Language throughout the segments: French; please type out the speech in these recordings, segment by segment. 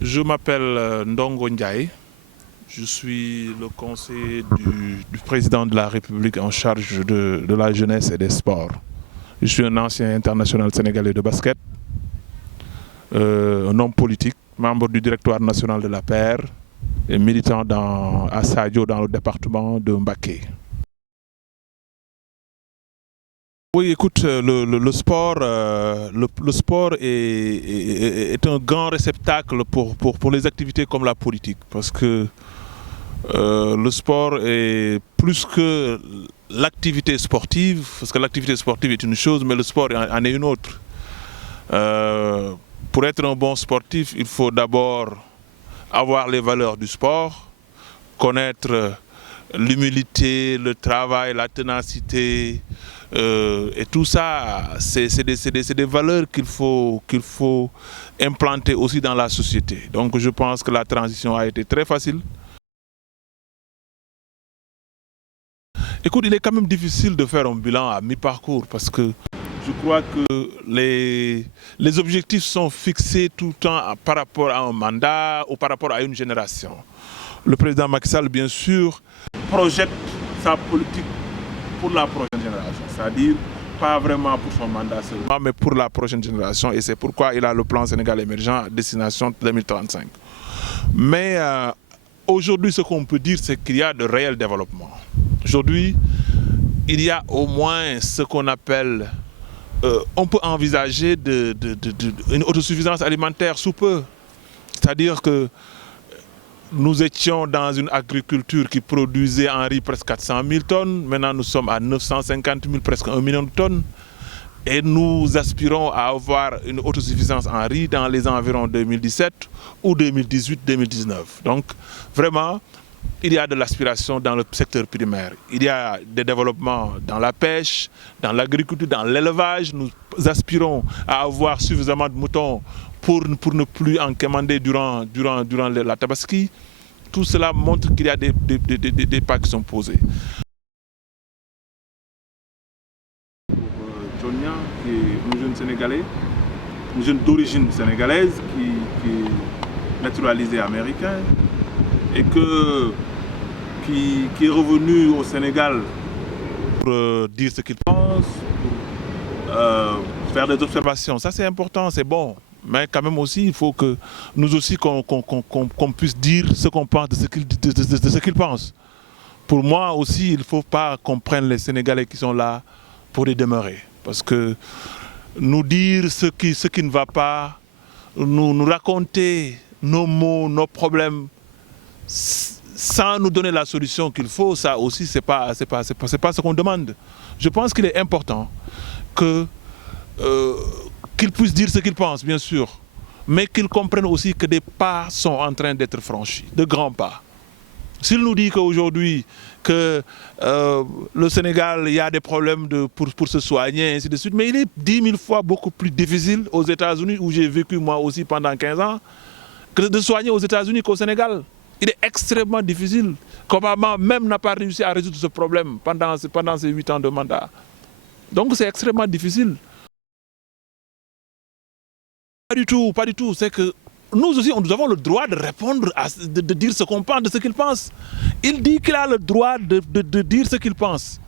Je m'appelle Ndongo Ndiaye. Je suis le conseiller du président de la République en charge de la jeunesse et des sports. Je suis un ancien international sénégalais de basket, un homme politique, membre du directoire national de la PR et militant à Sadio dans le département de Mbacké. Oui, écoute, le sport, le sport est un grand réceptacle pour les activités comme la politique, parce que le sport est plus que l'activité sportive, parce que l'activité sportive est une chose, mais le sport en est une autre. Pour être un bon sportif, il faut d'abord avoir les valeurs du sport, connaître l'humilité, le travail, la ténacité, et tout ça, c'est des valeurs qu'il faut implanter aussi dans la société. Donc je pense que la transition a été très facile. Écoute, il est quand même difficile de faire un bilan à mi-parcours parce que je crois que les objectifs sont fixés tout le temps par rapport à un mandat ou par rapport à une génération. Le président Macky Sall, bien sûr, projette sa politique pour la prochaine génération, c'est-à-dire pas vraiment pour son mandat seulement, mais pour la prochaine génération. Et c'est pourquoi il a le plan Sénégal émergent à destination 2035. Mais aujourd'hui, ce qu'on peut dire, c'est qu'il y a de réels développements. Aujourd'hui, il y a au moins ce qu'on appelle, on peut envisager une autosuffisance alimentaire sous peu. C'est-à-dire que nous étions dans une agriculture qui produisait en riz presque 400 000 tonnes. Maintenant, nous sommes à 950 000, presque 1 million de tonnes. Et nous aspirons à avoir une autosuffisance en riz dans les environs 2017 ou 2018-2019. Donc, vraiment, il y a de l'aspiration dans le secteur primaire. Il y a des développements dans la pêche, dans l'agriculture, dans l'élevage. Nous aspirons à avoir suffisamment de moutons pour ne plus en commander durant la tabaski. Tout cela montre qu'il y a des pas qui sont posés. Pour Jonia, qui est un jeune Sénégalais, un jeune d'origine sénégalaise qui est naturalisé américain et qui est revenu au Sénégal pour dire ce qu'il pense, pour faire des observations. Ça c'est important, c'est bon. Mais quand même aussi, il faut que nous aussi qu'on puisse dire ce qu'on pense de ce qu'ils pensent. Pour moi aussi, il ne faut pas qu'on prenne les Sénégalais qui sont là pour y demeurer. Parce que nous dire ce qui ne va pas, nous raconter nos maux, nos problèmes, sans nous donner la solution qu'il faut, ça aussi, c'est pas ce qu'on demande. Je pense qu'il est important qu'ils puissent dire ce qu'ils pensent, bien sûr, mais qu'ils comprennent aussi que des pas sont en train d'être franchis, de grands pas. S'il nous dit qu'aujourd'hui, que le Sénégal, il y a des problèmes pour se soigner, ainsi de suite, mais il est 10 000 fois beaucoup plus difficile aux États-Unis, où j'ai vécu moi aussi pendant 15 ans, que de soigner aux États-Unis qu'au Sénégal. Il est extrêmement difficile. Obama même n'a pas réussi à résoudre ce problème pendant ces 8 ans de mandat. Donc c'est extrêmement difficile. Pas du tout, pas du tout. C'est que nous aussi, nous avons le droit de répondre, de dire ce qu'on pense, de ce qu'il pense. Il dit qu'il a le droit de dire ce qu'il pense.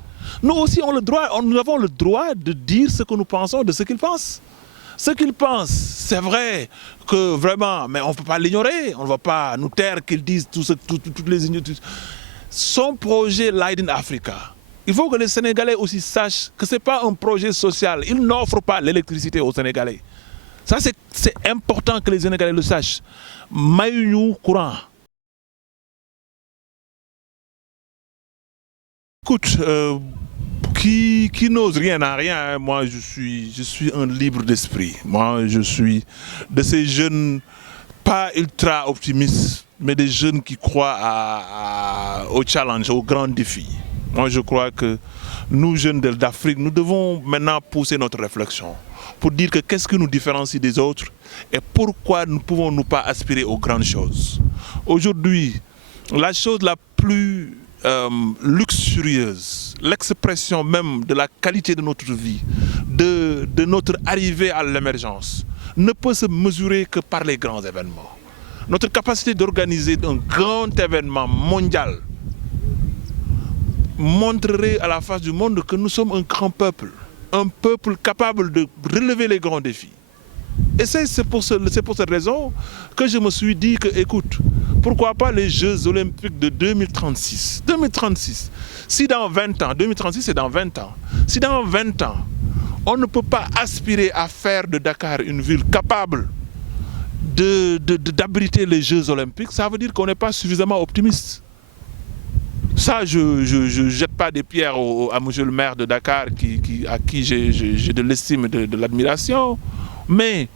Nous aussi, nous avons le droit de dire ce que nous pensons de ce qu'il pense. Ce qu'il pense, c'est vrai que vraiment, mais on ne peut pas l'ignorer, on ne va pas nous taire qu'ils disent toutes les ignoritudes. Son projet Light in Africa, il faut que les Sénégalais aussi sachent que ce n'est pas un projet social. Il n'offre pas l'électricité aux Sénégalais. Ça, c'est important que les Sénégalais le sachent. Mayuñu courant. Écoute, qui n'ose rien à rien, hein. Moi je suis un libre d'esprit. Moi je suis de ces jeunes pas ultra optimistes, mais des jeunes qui croient au challenge, aux grands défis. Moi je crois que nous jeunes d'Afrique, nous devons maintenant pousser notre réflexion pour dire que qu'est-ce qui nous différencie des autres et pourquoi ne pouvons-nous pas aspirer aux grandes choses. Aujourd'hui, la chose la plus luxurieuse, l'expression même de la qualité de notre vie, de notre arrivée à l'émergence, ne peut se mesurer que par les grands événements. notre capacité d'organiser un grand événement mondial montrerait à la face du monde que nous sommes un grand peuple. Un peuple capable de relever les grands défis. Et c'est pour cette raison que je me suis dit que, écoute, pourquoi pas les Jeux Olympiques de 2036 ? 2036, si dans 20 ans, 2036 c'est dans 20 ans, si dans 20 ans, on ne peut pas aspirer à faire de Dakar une ville capable d'abriter les Jeux Olympiques, ça veut dire qu'on n'est pas suffisamment optimiste. Ça, je ne jette pas des pierres à monsieur le maire de Dakar à qui j'ai de l'estime et de l'admiration, mais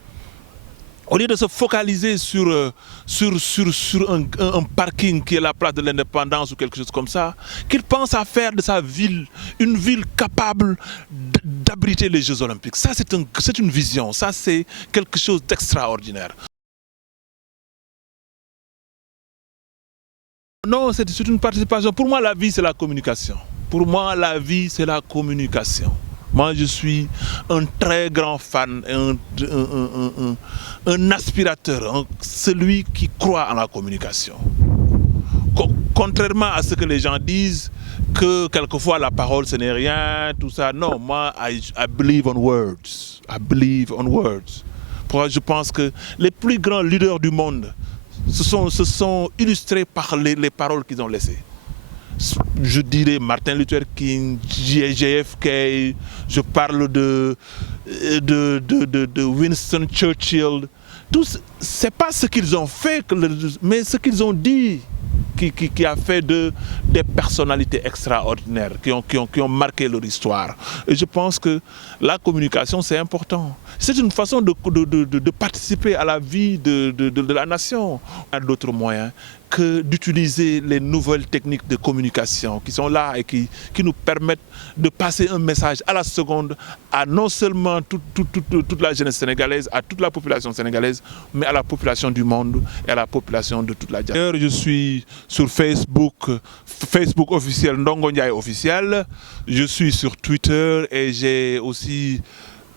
au lieu de se focaliser sur un parking qui est la place de l'Indépendance ou quelque chose comme ça, qu'il pense à faire de sa ville une ville capable d'abriter les Jeux Olympiques. Ça, c'est une vision, ça, c'est quelque chose d'extraordinaire. Non, c'est une participation. Pour moi, la vie, c'est la communication. Pour moi, la vie, c'est la communication. Moi, je suis un très grand fan, un aspirateur, celui qui croit en la communication. Contrairement à ce que les gens disent, que quelquefois la parole, ce n'est rien, tout ça. Non, moi, I believe on words. I believe on words. Je pense que les plus grands leaders du monde se sont illustrés par les paroles qu'ils ont laissées. Je dirais Martin Luther King, JFK, je parle de Winston Churchill. Ce n'est pas ce qu'ils ont fait, mais ce qu'ils ont dit qui a fait des personnalités extraordinaires, qui ont marqué leur histoire. Et je pense que la communication, c'est important. C'est une façon de participer à la vie de la nation. Il y a d'autres moyens que d'utiliser les nouvelles techniques de communication qui sont là et qui nous permettent de passer un message à la seconde à non seulement toute la jeunesse sénégalaise, à toute la population sénégalaise, mais à la population du monde et à la population de toute la diaspora. Je suis sur Facebook officiel, Ndongo Ndiaye officiel. Je suis sur Twitter et j'ai aussi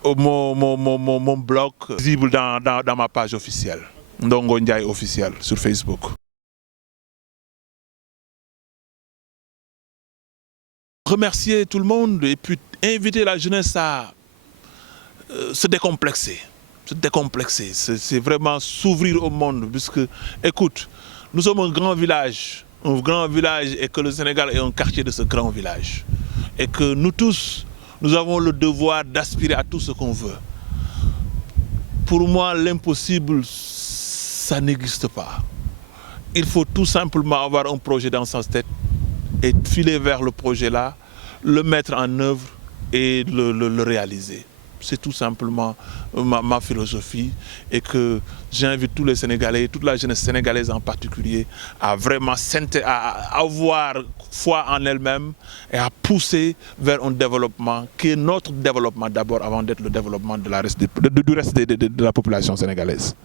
mon blog visible dans ma page officielle, Ndongo Ndiaye officiel sur Facebook. Remercier tout le monde et puis inviter la jeunesse à se décomplexer. C'est vraiment s'ouvrir au monde. Puisque, écoute, nous sommes un grand village et que le Sénégal est un quartier de ce grand village. Et que nous tous, nous avons le devoir d'aspirer à tout ce qu'on veut. Pour moi, l'impossible, ça n'existe pas. Il faut tout simplement avoir un projet dans sa tête et filer vers le projet-là, le mettre en œuvre et le réaliser. C'est tout simplement ma philosophie et que j'invite tous les Sénégalais, toute la jeunesse sénégalaise en particulier, à vraiment avoir foi en elle-même et à pousser vers un développement qui est notre développement d'abord avant d'être le développement du reste de la population sénégalaise.